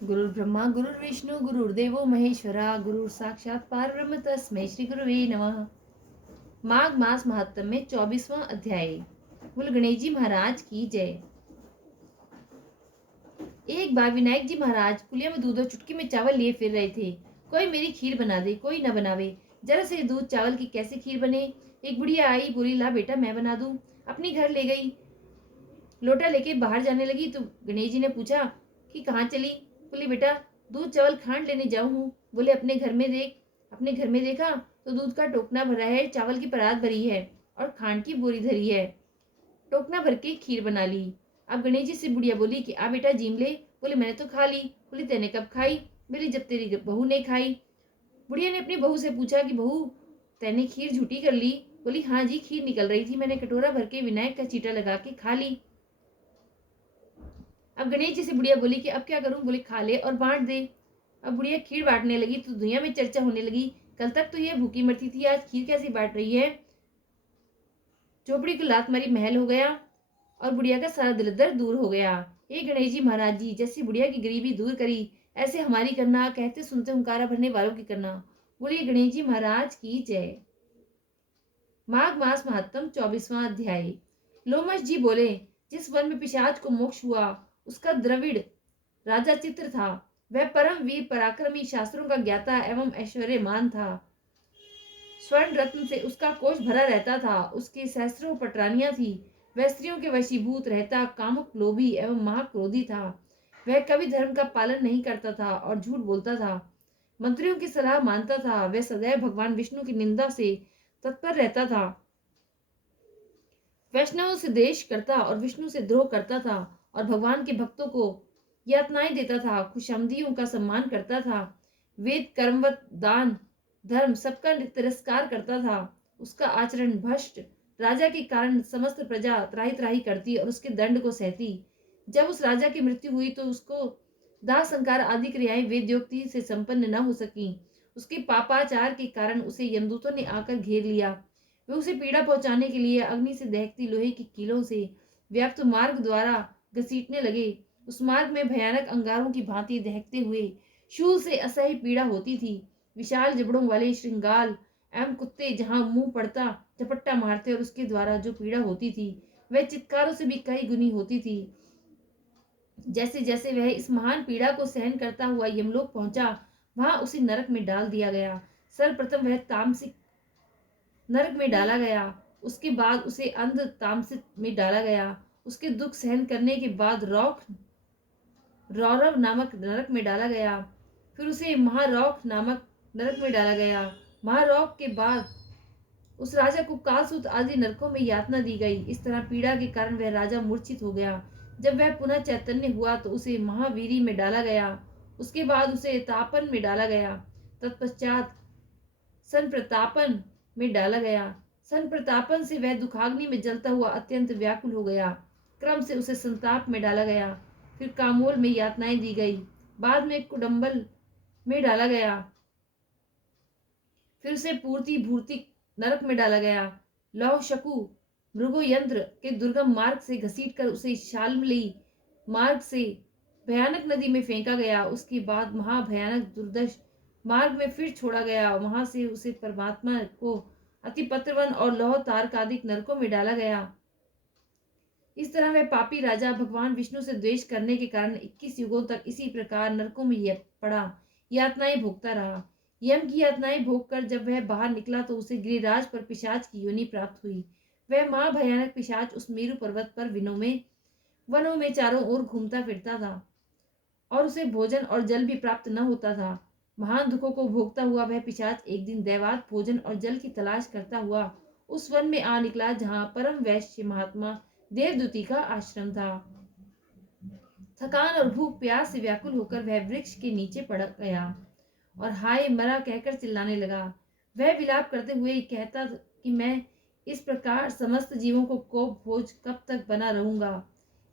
गुरुर्ब्रह्मा गुरुर्विष्णु गुरुर्देवो महेश्वरा गुरु साक्षात परब्रह्म तस्मै श्री गुरुवे नमः। माघ मास महात्म्य में 24वां अध्याय। बोल गणेश जी महाराज की जय। एक बार विनायक जी महाराज कुलिया में दूध और चुटकी में चावल लिए फिर रहे थे। कोई मेरी खीर बना दे, कोई न बनावे। जरा से दूध चावल की कैसे खीर बने। एक बुढ़िया आई, बोली ला बेटा मैं बना दूं। अपनी घर ले गई। लोटा लेके बाहर जाने लगी तो गणेश जी ने पूछा कि कहाँ चली। बोली बेटा दूध चावल खांड लेने जाऊं हूँ। बोले अपने घर में देख। अपने घर में देखा तो दूध का टोकना भरा है, चावल की परात भरी है और खांड की बोरी धरी है। टोकना भर के खीर बना ली। अब गणेश जी से बुढ़िया बोली कि आ बेटा जीम ले। बोले मैंने तो खा ली। बोली तेने कब खाई। बोली जब तेरी बहू ने खाई। बुढ़िया ने अपनी बहू से पूछा कि बहू तेने खीर झूठी कर ली। बोली हाँ जी, खीर निकल रही थी, मैंने कटोरा भर के विनायक का चीटा लगा के खा ली। अब गणेश जी से बुढ़िया बोली कि अब क्या करूं। बोले खा ले और बांट दे। अब बुढ़िया खीर बांटने लगी तो दुनिया में चर्चा होने लगी, कल तक तो यह भूखी मरती थी, आज खीर कैसे बांट रही है। चौपड़ी को लात मारी महल हो गया और बुढ़िया का सारा दिल दर्द दूर हो गया। हे गणेश जी महाराज जी, जैसी बुढ़िया की गरीबी दूर करी ऐसे हमारी करना, कहते सुनते हुंकारा भरने वालों की करना। बोलिए गणेश जी महाराज की जय। माघ मास महात्म 24वां अध्याय। लोमश जी बोले, जिस वन में पिशाच को मोक्ष हुआ उसका द्रविड़ राजा चित्र था। वह परम वीर पराक्रमी, शास्त्रों का ज्ञाता एवं ऐश्वर्यमान था। स्वर्ण रत्न से उसका कोष भरा रहता था। उसकी सहस्त्रों पटरानियां थी। वह स्त्रियों के वशीभूत रहता, कामुक, लोभी एवं महाक्रोधी था। वह कभी धर्म का पालन नहीं करता था और झूठ बोलता था। मंत्रियों की सलाह मानता था। वह सदैव भगवान विष्णु की निंदा से तत्पर रहता था। वैष्णवों से द्वेष करता और विष्णु से द्रोह करता था और भगवान के भक्तों को यातनाएं देता था। खुशामदियों का सम्मान करता था। वेद, कर्मवत, दान, धर्म सबका तिरस्कार करता था। उसका आचरण भ्रष्ट। राजा के कारण समस्त प्रजा त्राही त्राही करती और उसके दंड को सहती। जब उस राजा की मृत्यु हुई तो उसको दाह संकार आदि क्रियाएं वेदोक्ति से संपन्न न हो सकी। उसके पापाचार के कारण उसे यमदूतों ने आकर घेर लिया। वे उसे पीड़ा पहुंचाने के लिए अग्नि से दहकती लोहे की कीलों से व्याप्त मार्ग द्वारा घसीटने लगे। उस मार्ग में भयानक अंगारों की भांति दहकते हुए शूल से असह्य पीड़ा होती थी। विशाल जबड़ों वाले श्रृंगाल एवं कुत्ते जहां मुंह पड़ता झपट्टा मारते और उसके द्वारा जो पीड़ा होती थी वह चित्कारों से भी कई गुनी होती थी। जैसे जैसे वह इस महान पीड़ा को सहन करता हुआ यमलोक पहुंचा, वहां उसे नरक में डाल दिया गया। सर्वप्रथम वह तामसिक नरक में डाला गया, उसके बाद उसे अंध तामसिक में डाला गया। उसके दुख सहन करने के बाद रौरव नामक नरक में डाला गया। फिर उसे महारौख नामक नरक में डाला गया। महारौख के बाद उस राजा को कालसूत आदि नरकों में यातना दी गई। इस तरह पीड़ा के कारण वह राजा मूर्छित हो गया। जब वह पुनः चैतन्य हुआ तो उसे महावीरी में डाला गया। उसके बाद उसे तापन में डाला गया। तत्पश्चात सन प्रतापन में डाला गया। सन प्रतापन से वह दुखाग्नि में जलता हुआ अत्यंत व्याकुल हो गया। क्रम से उसे संताप में डाला गया। फिर कामोल में यातनाएं दी गई। बाद में कुडम्बल में डाला गया। फिर उसे पूर्ति भूर्ति नरक में डाला गया। लौह शकु मृगो यंत्र के दुर्गम मार्ग से घसीट कर उसे शाल्मली मार्ग से भयानक नदी में फेंका गया। उसके बाद महाभयानक दुर्दश मार्ग में फिर छोड़ा गया। वहां से उसे परमात्मा को अति पत्रवन और लौह तारकादिक नरकों में डाला गया। इस तरह वह पापी राजा भगवान विष्णु से द्वेष करने के कारण 21 युगों तक इसी प्रकार नरकों में पड़ा यातनाएं भोगता रहा। यम की यातनाएं भोगकर जब वह बाहर निकला तो उसे गिरिराज पर पिशाच की योनि प्राप्त हुई। वह महाभयानक पिशाच उस मेरु पर्वत पर वनों में चारों ओर घूमता फिरता था और उसे भोजन और जल भी प्राप्त न होता था। महान दुखों को भोगता हुआ वह पिशाच एक दिन दैवात भोजन और जल की तलाश करता हुआ उस वन में आ निकला जहां परम वैश्य महात्मा देवदूती का आश्रम था। थकान और भूख प्यास से व्याकुल होकर वह वृक्ष के नीचे पड़ गया और हाय मरा कहकर चिल्लाने लगा। वह विलाप करते हुए कहता कि मैं इस प्रकार समस्त जीवों को कोप भोज कब तक बना रहूंगा।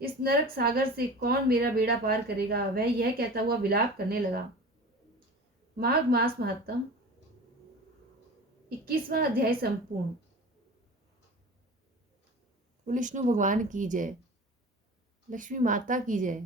इस नरक सागर से कौन मेरा बेड़ा पार करेगा। वह यह कहता हुआ विलाप करने लगा। माघ मास महात्म 21वां अध्याय संपूर्ण। विष्णु भगवान की जय। लक्ष्मी माता की जय।